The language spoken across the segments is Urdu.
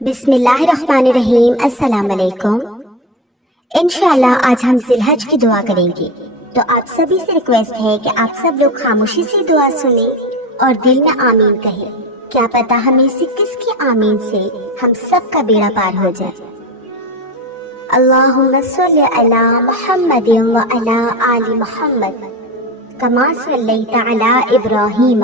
بسم اللہ الرحمن الرحیم۔ السلام علیکم۔ انشاءاللہ آج ہم ذی الحج کی دعا کریں گے، تو آپ سبھی سے ریکویسٹ ہے کہ آپ سب لوگ خاموشی سے دعا سنیں اور دل میں آمین کہیں۔ کیا پتہ ہمیں سے کس کی آمین سے ہم سب کا بیڑا پار ہو جائے۔ اللہم صلی علی محمد وعلی آل محمد کما صلیت علی ابراہیم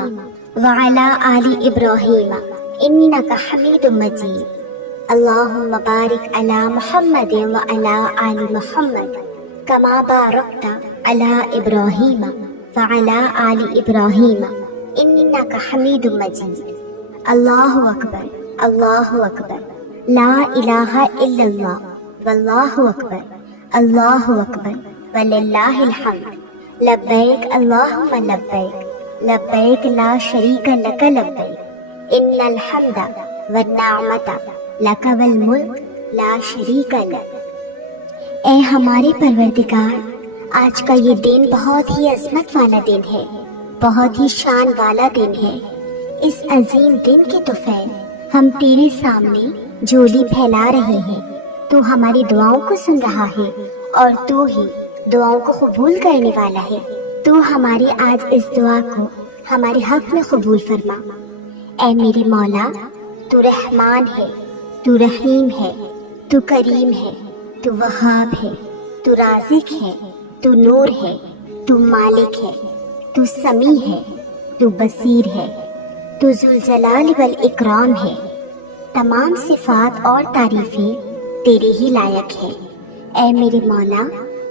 وعلی آل ابراہیم انک حمید مجید۔ اللہم بارک علی محمد وعلی آل محمد کما بارکت علی ابراہیم وعلی آل ابراہیم انک حمید مجید۔ اللہ اکبر، اللہ اکبر، لا الہ الا اللہ، واللہ اکبر، اللہ اکبر، وللہ الحمد، لبیک اللہم لبیک، لبیک لا شریک لک لبیک، ان الحمد والنعمت لک والملک لا شریک لک۔ اے ہمارے پروردگار، آج کا یہ دن بہت ہی عظمت والا دن ہے، بہت ہی شان والا دن ہے۔ اس عظیم دن کے طفیل ہم تیرے سامنے جھولی پھیلا رہے ہیں۔ تو ہماری دعاؤں کو سن رہا ہے اور تو ہی دعاؤں کو قبول کرنے والا ہے۔ تو ہماری آج اس دعا کو ہمارے حق میں قبول فرما۔ اے میری مولا، تو رحمان ہے، تو رحیم ہے، تو کریم ہے، تو وہاب ہے، تو رازق ہے، تو نور ہے، تو مالک ہے، تو سمیع ہے، تو بصیر ہے، تو ذوالجلال والاکرام ہے۔ تمام صفات اور تعریفیں تیرے ہی لائق ہے۔ اے میرے مولا،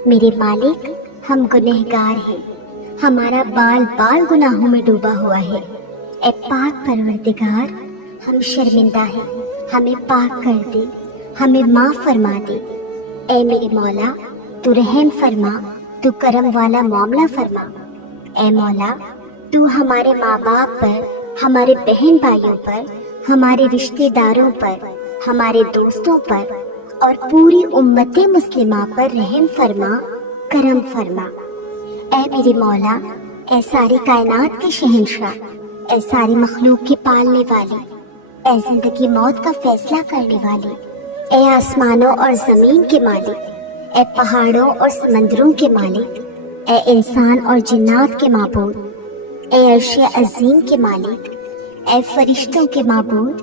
میرے مالک، ہم گنہگار ہیں، ہمارا بال بال گناہوں میں ڈوبا ہوا ہے۔ اے پاک پروردگار، ہم شرمندہ ہیں، ہمیں پاک کر دے، ہمیں معاف فرما دے۔ اے میرے مولا، تو رحم فرما، تو کرم والا معاملہ فرما۔ اے مولا، تو ہمارے ماں باپ پر، ہمارے بہن بھائیوں پر، ہمارے رشتہ داروں پر، ہمارے دوستوں پر اور پوری امت مسلمہ پر رحم فرما، کرم فرما۔ اے میرے مولا، اے ساری کائنات کے شہنشاہ، اے ساری مخلوق کے پالنے والے، اے زندگی موت کا فیصلہ کرنے والے، اے آسمانوں اور زمین کے مالک، اے پہاڑوں اور سمندروں کے مالک، اے انسان اور جنات کے معبود، اے عرش عظیم کے مالک، اے فرشتوں کے معبود،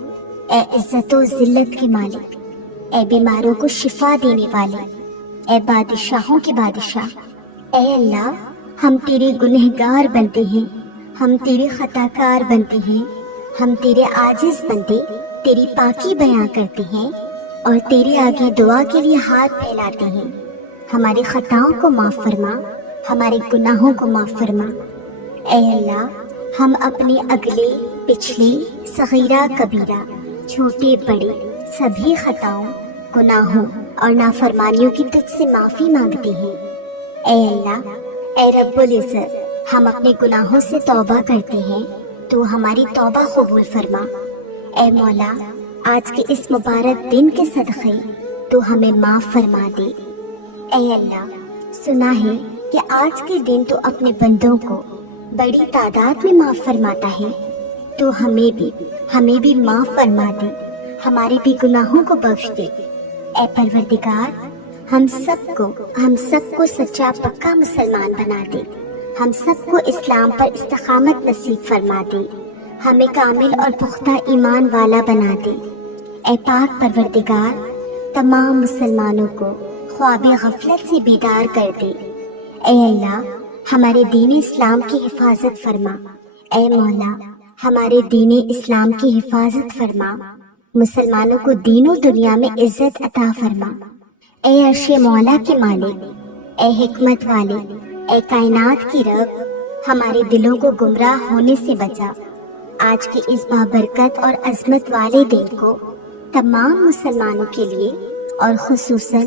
اے عزت و ذلت کے مالک، اے بیماروں کو شفا دینے والے، اے بادشاہوں کے بادشاہ۔ اے اللہ، ہم تیرے گنہگار بنتے ہیں، ہم تیرے خطا کار بنتے ہیں، ہم تیرے عاجز بندے تیری پاکی بیان کرتے ہیں اور تیرے آگے دعا کے لیے ہاتھ پھیلاتے ہیں۔ ہماری خطاؤں کو معاف فرما، ہمارے گناہوں کو معاف فرما۔ اے اللہ، ہم اپنے اگلے پچھلے صغیرہ کبیرہ، چھوٹے بڑے سبھی خطاؤں، گناہوں اور نافرمانیوں کی تجھ سے معافی مانگتے ہیں۔ اے اللہ، اے رب العزت، ہم اپنے گناہوں سے توبہ کرتے ہیں، تو ہماری توبہ قبول فرما۔ اے مولا، آج کے اس مبارک دن کے صدقے تو ہمیں معاف فرما دے۔ اے اللہ، سنا ہے کہ آج کے دن تو اپنے بندوں کو بڑی تعداد میں معاف فرماتا ہے، تو ہمیں بھی معاف فرما دے، ہمارے بھی گناہوں کو بخش دے۔ اے پروردگار، ہم سب کو سچا پکا مسلمان بنا دے، ہم سب کو اسلام پر استقامت نصیب فرما دے، ہمیں کامل اور پختہ ایمان والا بنا دے۔ اے پاک پروردگار، تمام مسلمانوں کو خواب غفلت سے بیدار کر دے۔ اے اللہ، ہمارے دین اسلام کی حفاظت فرما۔ اے مولا، ہمارے دین اسلام کی حفاظت فرما، مسلمانوں کو دین و دنیا میں عزت عطا فرما۔ اے عرش مولا کے مالک، اے حکمت والے، اے کائنات کی رب، ہمارے دلوں کو گمراہ ہونے سے بچا۔ آج کے اس بابرکت اور عظمت والے دن کو تمام مسلمانوں کے لیے اور خصوصاً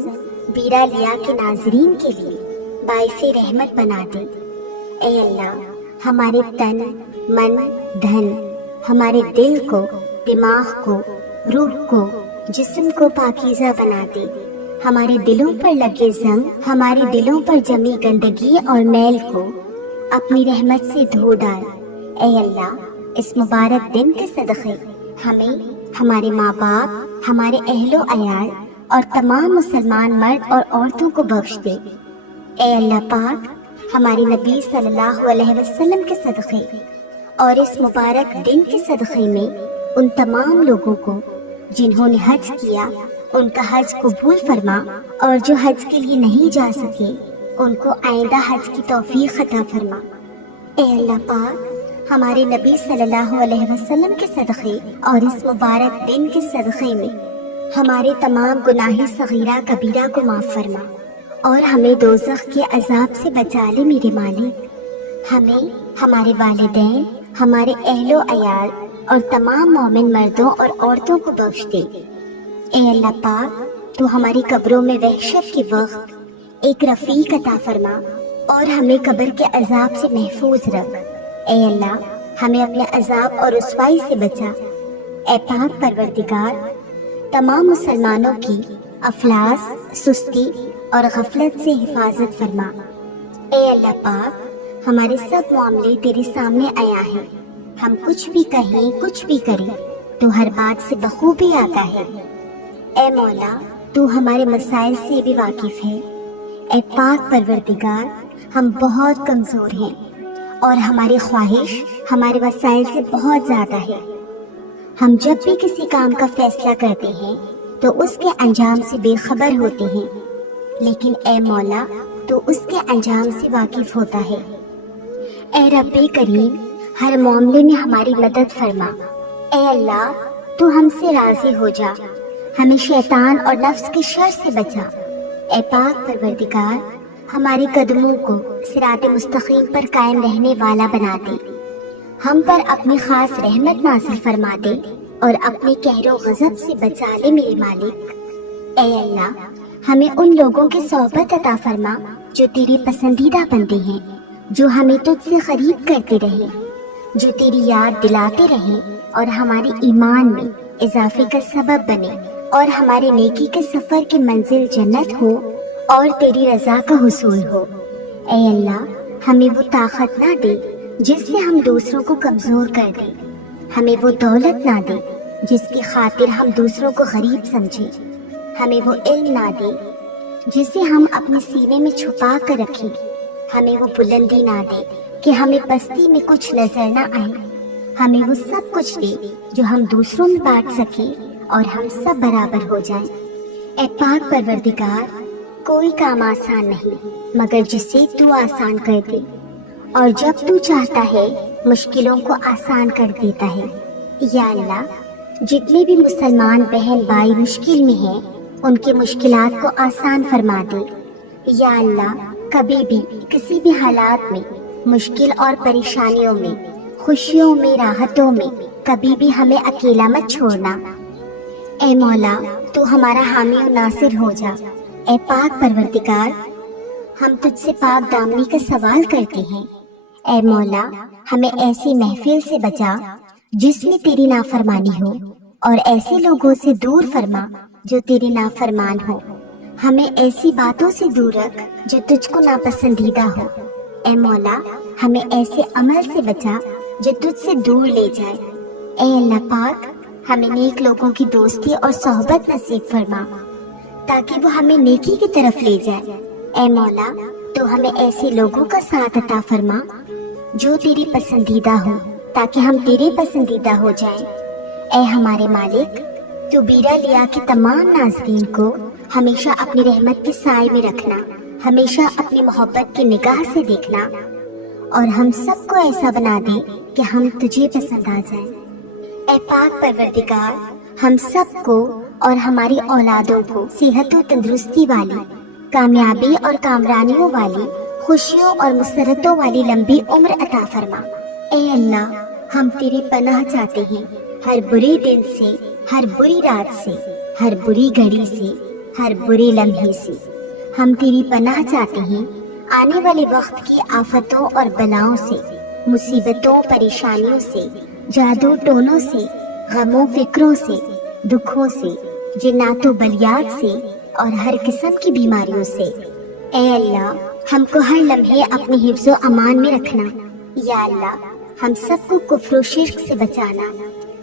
بیرا لیا کے ناظرین کے لیے باعث رحمت بنا دے۔ اے اللہ، ہمارے تن، من، دھن، ہمارے دل کو، دماغ کو، روح کو، جسم کو پاکیزہ بنا دے۔ ہمارے دلوں پر لگے زنگ، ہمارے دلوں پر جمی گندگی اور میل کو اپنی رحمت سے دھو ڈال۔ اے اللہ، اس مبارک دن کے صدقے ہمیں ہمارے ماں باپ، ہمارے اہل و عیال اور تمام مسلمان مرد اور عورتوں کو بخش دے۔ اے اللہ پاک، ہمارے نبی صلی اللہ علیہ وسلم کے صدقے اور اس مبارک دن کے صدقے میں ان تمام لوگوں کو جنہوں نے حج کیا ان کا حج قبول فرما، اور جو حج کے لیے نہیں جا سکے ان کو آئندہ حج کی توفیق عطا فرما۔ اے اللہ پاک، ہمارے نبی صلی اللہ علیہ وسلم کے صدقے اور اس مبارک دن کے صدقے میں ہمارے تمام گناہ صغیرہ کبیرہ کو معاف فرما اور ہمیں دوزخ کے عذاب سے بچا لے میرے مالک۔ ہمیں، ہمارے والدین، ہمارے اہل و عیال اور تمام مومن مردوں اور عورتوں کو بخش دے۔ اے اللہ پاک، تو ہماری قبروں میں وحشت کے وقت ایک رفیق عطا فرما اور ہمیں قبر کے عذاب سے محفوظ رکھ۔ اے اللہ، ہمیں اپنے عذاب اور رسوائی سے بچا۔ اے پاک پروردگار، تمام مسلمانوں کی افلاس، سستی اور غفلت سے حفاظت فرما۔ اے اللہ پاک، ہمارے سب معاملے تیرے سامنے آیا ہے، ہم کچھ بھی کہیں کچھ بھی کریں تو ہر بات سے بخوبی آتا ہے۔ اے مولا، تو ہمارے مسائل سے بھی واقف ہے۔ اے پاک پروردگار، ہم بہت کمزور ہیں اور ہماری خواہش ہمارے وسائل سے بہت زیادہ ہے۔ ہم جب بھی کسی کام کا فیصلہ کرتے ہیں تو اس کے انجام سے بے خبر ہوتے ہیں، لیکن اے مولا، تو اس کے انجام سے واقف ہوتا ہے۔ اے رب کریم، ہر معاملے میں ہماری مدد فرما۔ اے اللہ، تو ہم سے راضی ہو جا، ہمیں شیطان اور نفس کے شر سے بچا۔ اے پاک پروردگار، ہمارے قدموں کو صراط مستقیم پر قائم رہنے والا بنا دے، ہم پر اپنی خاص رحمت نازل فرما دے اور اپنے قہر و غضب سے بچا لے میرے مالک۔ اے اللہ، ہمیں ان لوگوں کی صحبت عطا فرما جو تیرے پسندیدہ بندے ہیں، جو ہمیں تجھ سے قریب کرتے رہے، جو تیری یاد دلاتے رہیں اور ہمارے ایمان میں اضافے کا سبب بنے، اور ہمارے نیکی کے سفر کی منزل جنت ہو اور تیری رضا کا حصول ہو۔ اے اللہ، ہمیں وہ طاقت نہ دے جس سے ہم دوسروں کو کمزور کر دیں، ہمیں وہ دولت نہ دے جس کی خاطر ہم دوسروں کو غریب سمجھیں، ہمیں وہ علم نہ دے جسے ہم اپنے سینے میں چھپا کر رکھیں، ہمیں وہ بلندی نہ دے کہ ہمیں پستی میں کچھ نظر نہ آئے، ہمیں وہ سب کچھ دے جو ہم دوسروں میں بانٹ سکیں اور ہم سب برابر ہو جائیں۔ اے پاک پروردگار، کوئی کام آسان نہیں مگر جسے تو آسان کر دے، اور جب تو چاہتا ہے مشکلوں کو آسان کر دیتا ہے۔ یا اللہ، جتنے بھی مسلمان بہن بھائی مشکل میں ہیں ان کی مشکلات کو آسان فرما دے۔ یا اللہ، کبھی بھی کسی بھی حالات میں، مشکل اور پریشانیوں میں، خوشیوں میں، راحتوں میں کبھی بھی ہمیں اکیلا مت چھوڑنا۔ اے مولا، تو ہمارا حامی و ناصر ہو جا۔ اے پاک پروردگار، ہم تجھ سے پاک دامنی کا سوال کرتے ہیں۔ اے مولا، ہمیں ایسی محفل سے بچا جس میں تیری نافرمانی ہو، اور ایسے لوگوں سے دور فرما جو تیری نافرمان ہو۔ ہمیں ایسی باتوں سے دور رکھ جو تجھ کو ناپسندیدہ ہو۔ اے مولا، ہمیں ایسے عمل سے بچا جو تجھ سے دور لے جائے۔ اے اللہ پاک، ہمیں نیک لوگوں کی دوستی اور صحبت نصیب فرما تاکہ وہ ہمیں نیکی کی طرف لے جائے۔ اے مولا، تو ہمیں ایسے لوگوں کا ساتھ عطا فرما جو تیری پسندیدہ ہو تاکہ ہم تیرے پسندیدہ ہو جائیں۔ اے ہمارے مالک، تو بیرا لیا کے تمام ناظرین کو ہمیشہ اپنی رحمت کے سائے میں رکھنا، ہمیشہ اپنی محبت کی نگاہ سے دیکھنا، اور ہم سب کو ایسا بنا دے کہ ہم تجھے پسند آ جائیں۔ اے پاک پروردگار، ہم سب کو اور ہماری اولادوں کو صحت و تندرستی والی، کامیابی اور کامرانیوں والی، خوشیوں اور مسرتوں والی لمبی عمر عطا فرما۔ اے اللہ، ہم تیری پناہ چاہتے ہیں ہر برے دن سے، ہر بری رات سے، ہر بری گھڑی سے، ہر برے لمحے سے۔ ہم تیری پناہ چاہتے ہیں آنے والے وقت کی آفتوں اور بلاؤں سے، مصیبتوں، پریشانیوں سے، جادو ٹونوں سے، غموں فکروں سے، دکھوں سے، جنات و بلیات سے، اور ہر قسم کی بیماریوں سے۔ اے اللہ، ہم کو ہر لمحے اپنے حفظ و امان میں رکھنا۔ یا اللہ، ہم سب کو کفر و شرک سے بچانا،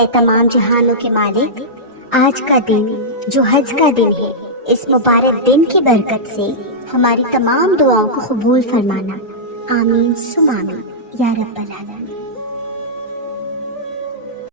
اے تمام جہانوں کے مالک، آج کا دن جو حج کا دن ہے، اس مبارک دن کی برکت سے ہماری تمام دعاؤں کو قبول فرمانا، آمین ثم آمین یا رب العالمین۔